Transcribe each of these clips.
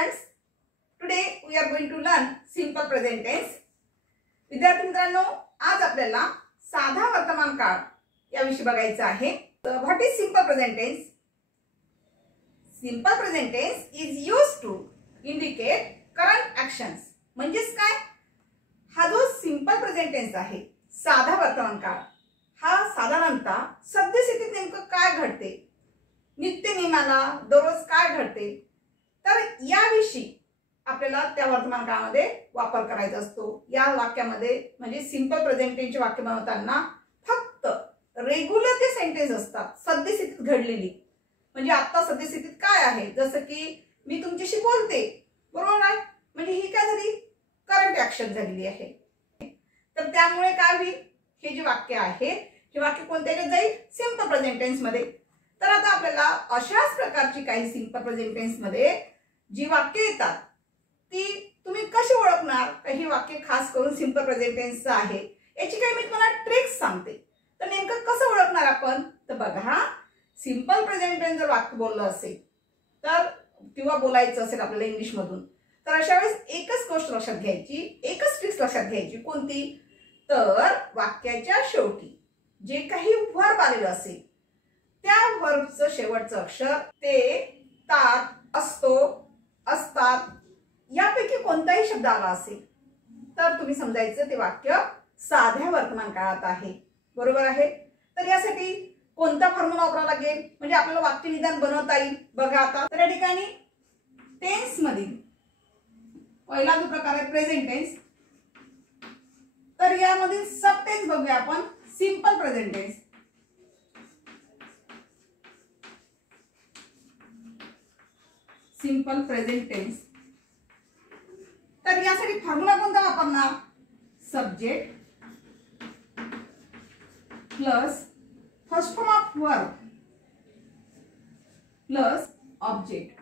students, today we are going to learn simple present tense. विद्यार्थी मित्रांनो, आज आपल्याला साधा वर्तमान काळ याविषयी बघायचं आहे. What is simple present tense? Simple present tense is used to indicate current actions. म्हणजेच काय? हा जो सिंपल प्रेझेंट टेन्स आहे, साधा वर्तमान काळ, हा साधारणतः सद्यस्थितीत नेमकं काय घडते, नित्य नियमाला दररोज काय घडते, तर याविषयी आपल्याला त्या वर्तमान काळामध्ये वापर करायचा असतो. या वाक्यामध्ये म्हणजे सिंपल प्रेझेंट टेन्सचे वाक्य बनवताना फक्त रेग्युलर जे सेंटेन्स असतात सद्यस्थितीत घडलेली, म्हणजे आता सद्यस्थितीत काय आहे, जसं की मी तुमच्याशी बोलते, बरोबर आहे, म्हणजे ही काय झाली, करंट ऍक्शन झालेली आहे. तर त्यामुळे काय होईल, हे जे वाक्य आहे हे वाक्य कोणत्या जाईल, सिंपल प्रेझेंट टेन्स मध्ये. तर आता आपल्याला अशाच प्रकारची काही सिंपल प्रेझेंट टेन्स मध्ये जी वाक्य येतात ती तुम्ही कशी ओळखणार, ही वाक्य खास करून सिंपल प्रेझेंट टेन्सचं आहे, याची काही मी तुम्हाला ट्रिक्स सांगते. तर नेमकं कसं ओळखणार आपण, तर बघा, सिंपल प्रेझेंट टेन्स जर वाक्य बोललं असेल तर किंवा बोलायचं असेल आपल्याला इंग्लिश मधून, तर अशा वेळेस एकच गोष्ट लक्षात घ्यायची, एकच ट्रिक्स लक्षात घ्यायची. कोणती, तर वाक्याच्या शेवटी जे काही वर्ब आलेलं असेल त्या वर्बचं शेवटचं अक्षर ते तात, असतो, असतात यापैकी कोणताही शब्द आला असेल तर तुम्ही समजायचं ते वाक्य साध्या वर्तमान काळात आहे, बरोबर आहे. तर यासाठी कोणता फॉर्म्युला वापरावा लागेल, म्हणजे आपल्याला वाक्य निदान बनवता येईल. बघा आता, तर या ठिकाणी टेन्स मधील पहिला जो प्रकार आहे प्रेझेंट टेन्स, तर यामधील सब टेन्स बघूया आपण. Simple present tense, simple present tense. तर यासाठी फॉर्म्युला कोणता वापरणार, subject plus first form of verb plus object.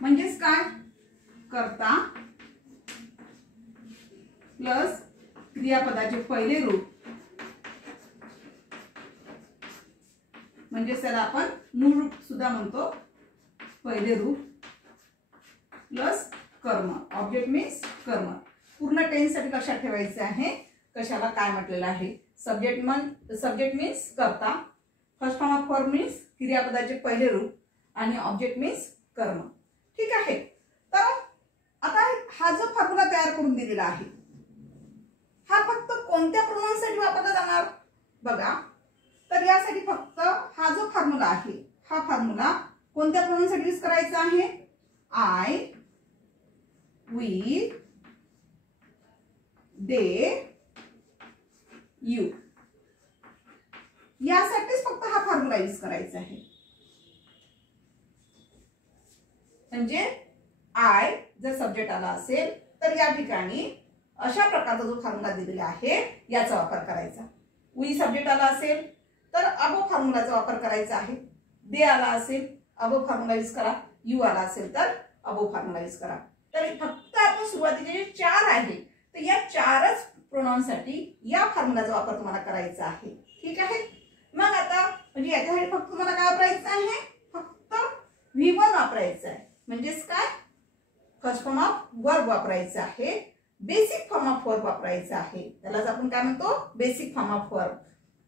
म्हणजेच काय, कर्ता प्लस क्रियापदाचे पहिले रूप, म्हणजे त्याला आपण मूळ रूप सुद्धा म्हणतो, पहिले रूप प्लस कर्म. ऑब्जेक्ट मीन्स कर्म. पूर्ण टेन्स साठी लक्षात ठेवायचे आहे कशाला काय म्हटलेलं आहे. सब्जेक्ट मीन्स कर्ता, first form of verb means क्रियापदाचे पहिले रूप, आणि ऑब्जेक्ट मीन्स कर्म. ठीक आहे. तर आता हा जो फॉर्म्युला तयार करून दिलेला आहे हा फक्त कोणत्या प्रोनाउन साठी वापरला जाणार, बघा. तर यासाठी फक्त हा जो फॉर्म्युला आहे हा फॉर्म्युला कोणत्या प्रोनाउन साठी यूज करायचा आहे, आय, वी, दे, यू, यासाठीच फक्त हा फॉर्म्युला यूज करायचा आहे. म्हणजे आय जर सब्जेक्ट आला असेल तर या ठिकाणी अशा प्रकारचा जो फॉर्म्युला दिलेला आहे याचा वापर करायचा. वी सब्जेक्ट आला असेल तर अबो फॉर्म्युलाचा वापर करायचा आहे. दे आला असेल अबो फॉर्म्युला यूज करा, यू आला असेल तर अबो फॉर्म्युला यूज करा. तर फक्त आपण सुरुवातीचे जे चार आहे तर या चारच प्रोनाउन साठी या फॉर्म्युलाचा वापर तुम्हाला करायचा आहे. ठीक आहे. मग आता म्हणजे याच्यासाठी फक्त तुम्हाला काय वापरायचं आहे, फक्त V1 वापरायचं आहे. म्हणजेच काय, फर्स्ट फॉर्म ऑफ वर्ब वापरायचं आहे, बेसिक फॉर्म ऑफ वर्ब वापरायचं आहे. त्यालाच आपण काय म्हणतो, बेसिक फॉर्म ऑफ वर्ब.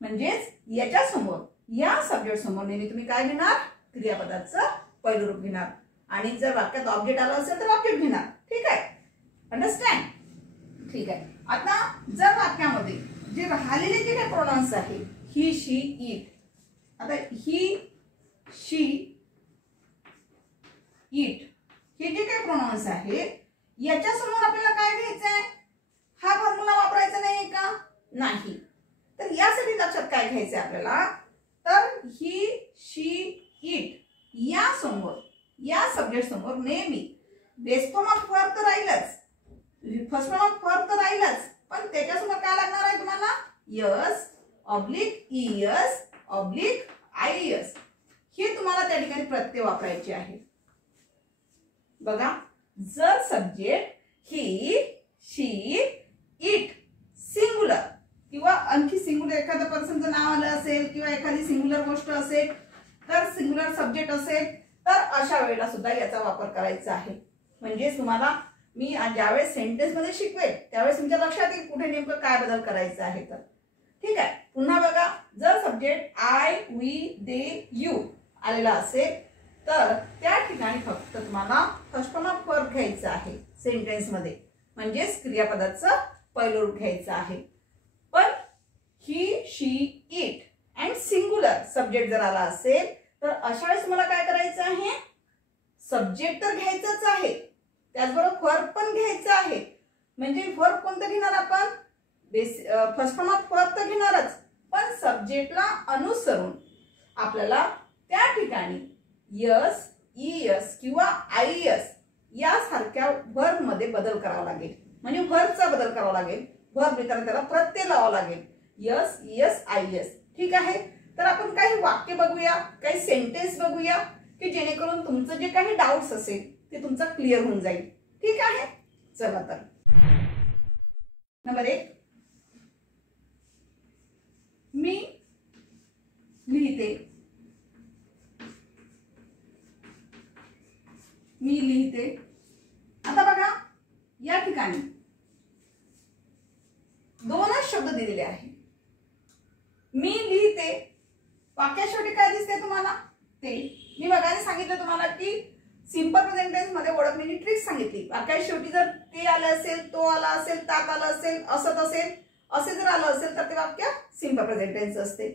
म्हणजेच याच्या समोर, या सब्जेक्ट समोर नेहमी तुम्ही काय घेणार, क्रियापदाचं पहिलं रूप घेणार, आणि जर वाक्यात ऑब्जेक्ट आला असेल तर ऑब्जेक्ट घेणार. ठीक आहे, अंडरस्टँड. ठीक आहे. आता जर वाक्यामध्ये जे राहिलेले जे काही प्रोनाउन्स आहे, ही, शी, इट, आता ही, शी, इट हे जे काही प्रोनाउन्स आहे याच्या समोर आपल्याला काय घ्यायचं आहे, हा फॉर्म्युला वापरायचा नाही का, नाही. तर यासाठी लक्षात काय घ्यायचं आपल्याला, तर ही, शी, इट या समोर, या सब्जेक्ट समोर नेहमी बेस फॉर्म ऑफ वर्ब तर राहीलच, फर्स्ट फॉर्म ऑफ वर्ब तर राहीलच, पण त्याच्यासमोर काय लागणार आहे तुम्हाला, S oblique ES oblique IS, हे तुम्हाला त्या ठिकाणी प्रत्यय वापरायचे आहे. बघा, जर subject he, she, it singular किंवा आणखी सिंगुलर एखाद्या पर्सनचं नाव आलं असेल किंवा एखादी सिंगुलर गोष्ट असेल तर सिंगुलर सब्जेक्ट असेल तर अशा वेळेला सुद्धा याचा वापर करायचा आहे. म्हणजे तुम्हाला मी ज्यावेळेस सेंटेन्स मध्ये शिकवेल त्यावेळेस तुमच्या लक्षात येईल कुठे नेमकं काय बदल करायचा आहे. तर ठीक आहे, पुन्हा बघा, जर subject I, we, they, you आलेला असेल तर त्या ठिकाणी फक्त तुम्हाला फर्स्ट फॉर्म ऑफ वर्ब घ्यायचा आहे सेंटेन्स मध्ये, म्हणजेच क्रियापदाचं पहिलं रूप घ्यायचं आहे. पण ही, she, it and singular subject जर आला असेल तर अशा वेळेस तुम्हाला काय करायचं आहे, सब्जेक्ट तर घ्यायचंच आहे, त्याचबरोबर वर्ब पण घ्यायचं आहे. म्हणजे वर्ब कोणतं घेणार आपण, फर्स्ट फॉर्म ऑफ वर्ब तर घेणारच, पण सब्जेक्टला अनुसरून आपल्याला त्या ठिकाणी यस, ईएस किंवा आयएस यासारख्या वर्ब मध्ये बदल करावा लागेल. म्हणजे वर्बचा बदल करावा लागेल, वर्ब लिहिताना त्याला प्रत्यय लावावा लागेल, यस, ईएस, आयएस. ठीक आहे, तर आपण काही वाक्य बघूया, काही सेंटेन्स बघूया की जेणेकरून तुमचं जे काही डाऊट्स असेल ते तुमचं क्लिअर होऊन जाईल. ठीक आहे, चला तर नंबर 1, मी लिहिते, मी लिहिते. आता बघा या ठिकाणी दोनच शब्द दिलेले आहे. मी लिहिते, वाक्याशेवटी काय दिसते तुम्हाला, ते. मी बघायला सांगितलं तुम्हाला की सिंपल प्रेझेंट टेन्स मध्ये ओळखण्याची ट्रिक सांगितली. वाक्याशेवटी जर ते आलं असेल, तो आला असेल, तात आलं असेल, असत असेल, असे जर आलं असेल तर ते वाक्य सिंपल प्रेझेंट टेन्स असते.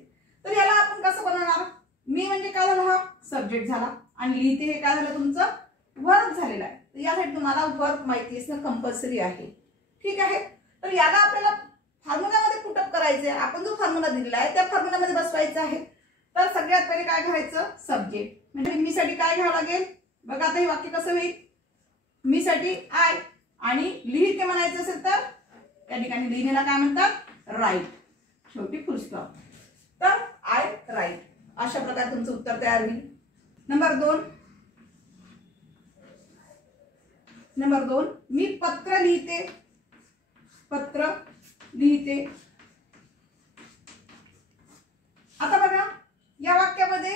तर याला आपण कसं बनवणार, मी म्हणजे काय झालं, हा सब्जेक्ट झाला आणि लिहिते हे काय झालं तुमचं वर्ब झालेला आहे. तर यासाठी तुम्हाला वर्ब माहिती असणं कंपल्सरी आहे. ठीक आहे, तर याला आपल्याला फॉर्म्युलामध्ये पुटअप करायचं आहे. आपण जो फॉर्म्युला दिलेला आहे त्या फॉर्म्युलामध्ये बसवायचा आहे. तर सगळ्यात पहिले काय घ्यायचं, सब्जेक्ट. म्हणजे मी साठी काय घ्यावं लागेल, बघा आता हे वाक्य कसं होईल, मी साठी आय आणि लिहिते म्हणायचं असेल तर त्या ठिकाणी लिहिण्याला काय म्हणतात, राईट, शेवटी फुल स्टॉप. तर आय राईट, अशा प्रकारे तुमचं उत्तर तयार होईल. नंबर 2, मी पत्र लिहिते, पत्र लिहिते. आता बघा या वाक्यामध्ये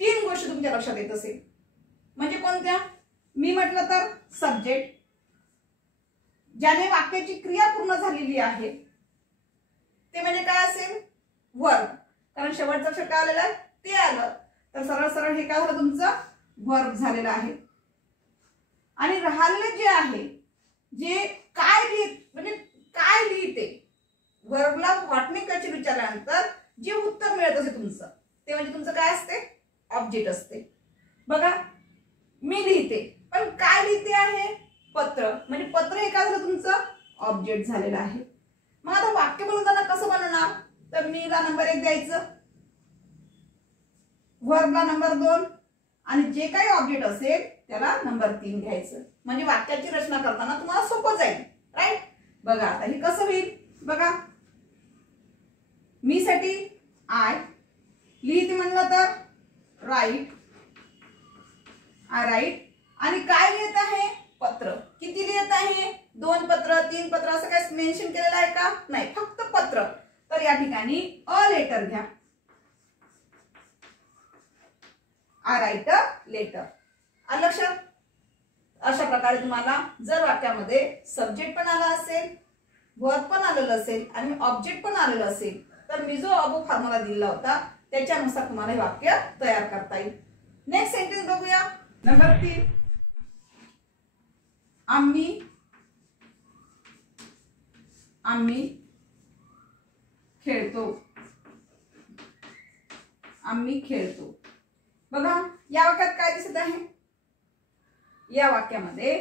3 गोष्टी तुमच्या लक्षात येत असेल. म्हणजे कोणत्या, मी म्हटलं तर सब्जेक्ट, ज्याने वाक्याची क्रिया पूर्ण झालेली आहे ते म्हणजे काय असेल, वर्ब, कारण शेवटचा अक्षर काय आलेला आहे, ते आलं तर सरळ सरळ हे काय झालं तुमचं वर्ब झालेलं आहे. आणि राहिलेले जे आहे, जे काय म्हणजे काय लिहिते, वर्बला व्हॉटने क्वेश्चन विचारल्यानंतर जे उत्तर मिळत असे तुमचं ते म्हणजे तुमचं काय असते, ऑब्जेक्ट असते. बघा मी लिहिते, पण काय लिहिते आहे, पत्र, म्हणजे पत्र हे काय झालं तुमचं ऑब्जेक्ट झालेलं आहे. मग आता वाक्य बनवताना कसं बनवणार, तर मी ला नंबर 1 द्यायचं, वर्बला नंबर 2 आणि जे काही ऑब्जेक्ट असेल त्याला नंबर 3 घ्यायचं. म्हणजे वाक्याची रचना करताना तुम्हाला सोपं जाईल. राईट, बघा आता हे कसं होईल, बघा मी साठी आय, लिहिते म्हणलं तर राईट, आय राईट. आणि काय लिहित आहे, पत्र. किती लिहित आहे, 2 पत्र, 3 पत्र असं काय मेन्शन केलेलं आहे का, नाही, फक्त पत्र. तर या ठिकाणी अ लेटर घ्या, आय राईट अ लेटर. आलं लक्षात. अशा प्रकारे तुम्हाला जर वाक्यामध्ये सब्जेक्ट पण आला असेल, वर्ब पण आलेलं असेल आणि ऑब्जेक्ट पण आलेलं असेल तर मी जो अबो फॉर्म्युला दिला होता त्याच्यानुसार तुम्हाला हे वाक्य तयार करता येईल. नेक्स्ट सेंटेन्स बघूया. नंबर 3, आम्ही खेळतो, आम्ही खेळतो. बघा या वाक्यात काय दिसत आहे, या वाक्यामध्ये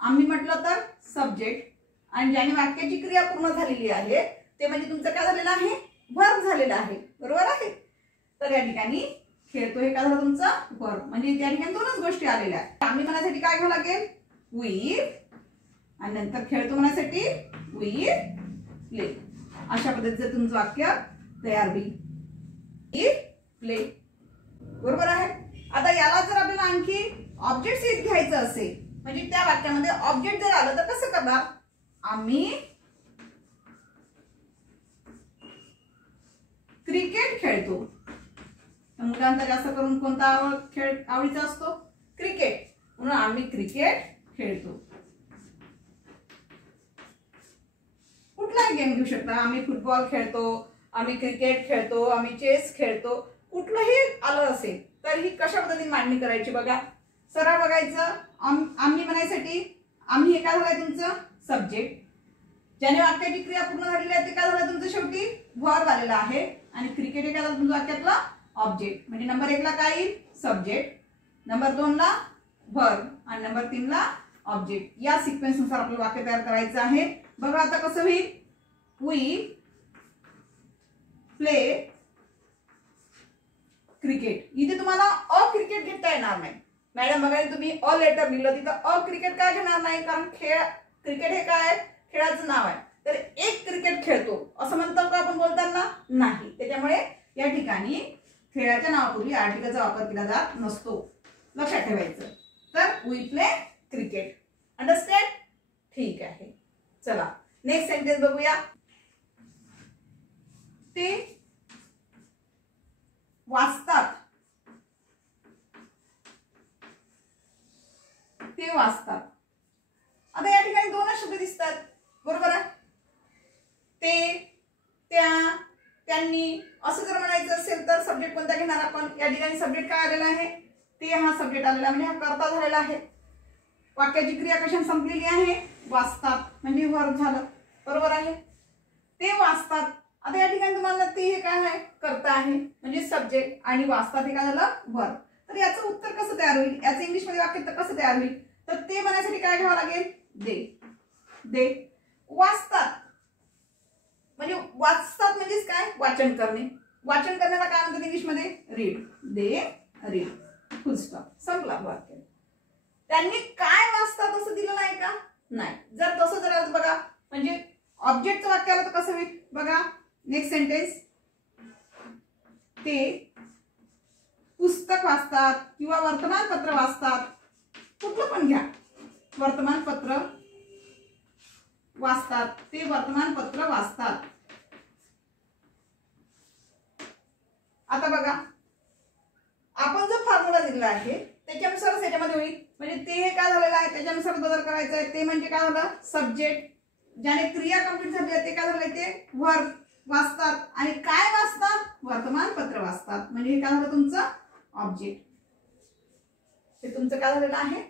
आम्ही म्हटलं तर सब्जेक्ट आणि ज्याने वाक्याची क्रिया पूर्ण झालेली आहे ते म्हणजे तुमचं काय झालेलं आहे, वर्ब झालेलं आहे. बरोबर आहे. तर या ठिकाणी खेळतो हे काय झालं तुमचं वर्ब, म्हणजे त्या ठिकाणी 2च गोष्टी आलेल्या आहेत. आम्ही म्हणायसाठी काय घ्यावं लागेल, वी, आणि नंतर खेळतो म्हणायसाठी वी प्ले. अशा पद्धतीचं तुमचं वाक्य तयार होईल, प्ले. बरोबर आहे. आता याला जर आपल्याला आणखी ऑब्जेक्ट सहित घ्यायचं असेल, म्हणजे त्या वाक्यामध्ये ऑब्जेक्ट जर आलं तर कसं करणार, आम्ही क्रिकेट खेळतो. मुलांचा जास्त करून कोणता खेळ आवडीचा असतो? क्रिकेट. म्हणून आम्ही क्रिकेट खेळतो. कुठलाही गेम घेऊ शकता. आम्ही फुटबॉल खेळतो, आम्ही क्रिकेट खेळतो, आम्ही चेस खेळतो. कुठलंही आलं असेल तर ही कशा पद्धतीने मांडणी करायची बघा. सरळ बघायचं. आम्ही म्हणायसाठी आम्ही हे काय झालंय तुमचं सब्जेक्ट. ज्याने वाक्याची क्रिया पूर्ण झालेली आहे ते काय झालं तुमचं शेवटी वर्ब आलेला आहे. आणि क्रिकेट हे काय झालं तुमच्या वाक्यातला ऑब्जेक्ट. म्हणजे नंबर 1 ला काय येईल सब्जेक्ट, नंबर 2 ला वर्ब आणि नंबर 3 ला ऑब्जेक्ट. या सिक्वेन्स नुसार आपल्याला वाक्य तयार करायचं आहे. बघा आता कसं होईल. We play cricket. इथे तुम्हाला अ क्रिकेट घेता येणार नाही. मॅडम बघा तुम्ही अ लेटर लिहिलं तिथं अ क्रिकेट काय घेणार नाही, कारण क्रिकेट हे काय खेळाचं नाव आहे. तर एक क्रिकेट खेळतो असं म्हणतो का आपण बोलताना? नाही. त्याच्यामुळे या ठिकाणी खेळाच्या नावापूर्वी आर्टिकलचा वापर केला जात नसतो. लक्षात ठेवायचं. तर वी प्ले क्रिकेट. अंडरस्टँड? ठीक आहे. चला नेक्स्ट सेंटेन्स बघूया. ते वाचतात. ते वाचतात. आता या ठिकाणी दोनच शब्द दिसतात. बरोबर आहे. ते, त्या, त्यांनी असं जर म्हणायचं असेल तर सब्जेक्ट कोणता घेणार आपण? या ठिकाणी सब्जेक्ट काय आलेला आहे? ते हा सब्जेक्ट आलेला म्हणजे हा कर्ता झालेला आहे. वाक्याची क्रिया कशाने संपलेली आहे? वाचतात म्हणजे वर्ब झालं. बरोबर आहे. ते वाचतात. आता या ठिकाणी तुम्हाला ते हे काय आहे? कर्ता आहे म्हणजे सब्जेक्ट आणि वाचतात हे काय झालं वर्ब. तर याचं उत्तर कसं तयार होईल? याचं इंग्लिश मध्ये वाक्य कसं तयार होईल? तर ते म्हणायसाठी काय घ्यावं लागेल? दे वाचतात. म्हणजे वाचतात म्हणजेच काय? वाचन करणे. वाचन करण्याला काय म्हणतात इंग्लिश मध्ये? Read. They read. Full stop. संपला वाक्य. त्यांनी काय वाचतात असं दिलं नाही का? नाही. जर तसं जर बघा म्हणजे ऑब्जेक्टचं वाक्य आलं तर कसं होईल बघा. Next sentence. ते पुस्तक वाचतात किंवा वर्तमानपत्र वाचतात. कुठलं पण घ्या. वर्तमानपत्र वाचतात. ते वर्तमानपत्र वाचतात. आता बघा आपण जो फॉर्म्युला दिला आहे त्याच्यानुसारच याच्यामध्ये होईल. म्हणजे ते हे काय झालेलं आहे त्याच्यानुसार बदल करायचा आहे. ते म्हणजे काय झालं सब्जेक्ट. ज्याने क्रिया कंप्लीट झाली आहे ते काय झालं ते वर्ब. वाचतात आणि काय वाचतात? वर्तमानपत्र वाचतात. म्हणजे हे काय झालं तुमचं ऑब्जेक्ट. हे तुमचं काय झालेलं आहे?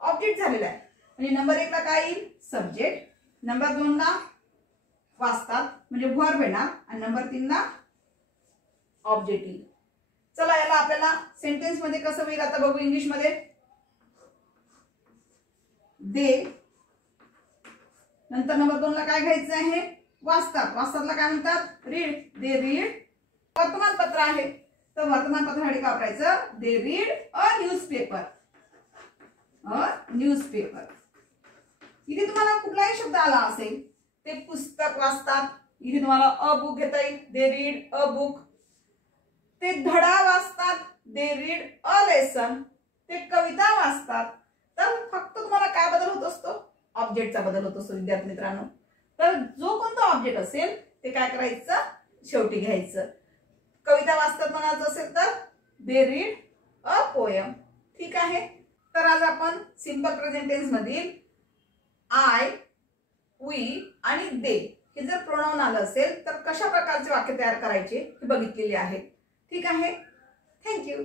ऑब्जेक्ट झालेलं आहे. म्हणजे नंबर 1 ला काय येईल? सब्जेक्ट. नंबर 2 ला वाचतात म्हणजे वर्ब येणार आणि नंबर 3 ला ऑब्जेक्ट येईल. चला याला आपल्याला सेंटेन्स मध्ये कसं होईल आता बघू इंग्लिश मध्ये. दे नंतर नंबर 2 ला काय घ्यायचं आहे? वाचतात. वाचतातला काय म्हणतात? रीड. They read. वर्तमानपत्र आहे तर वर्तमानपत्रासाठी काय वापरायचं? They read a newspaper. Newspaper. इथे तुम्हाला कुठलाही शब्द आला असेल ते पुस्तक वाचतात. इथे तुम्हाला अ बुक घेता येईल. They read a book. ते धडा वाचतात. They read a lesson. ते कविता वाचतात. तर फक्त तुम्हाला काय बदल होत असतो? ऑब्जेक्टचा बदल होत असतो विद्यार्थी मित्रांनो. तर जो कोणता ऑब्जेक्ट असेल ते काय करायचं? शेवटी घ्यायचं. कविता वाचतात म्हणायचं असेल तर दे रीड अ पोयम. ठीक आहे. तर आज आपण सिंपल प्रेझेंट टेन्स मधील आय, वी आणि दे हे जर प्रोनाउन आलं असेल तर कशा प्रकारचे वाक्य तयार करायचे हे बघितलेले आहे. ठीक आहे. थँक्यू.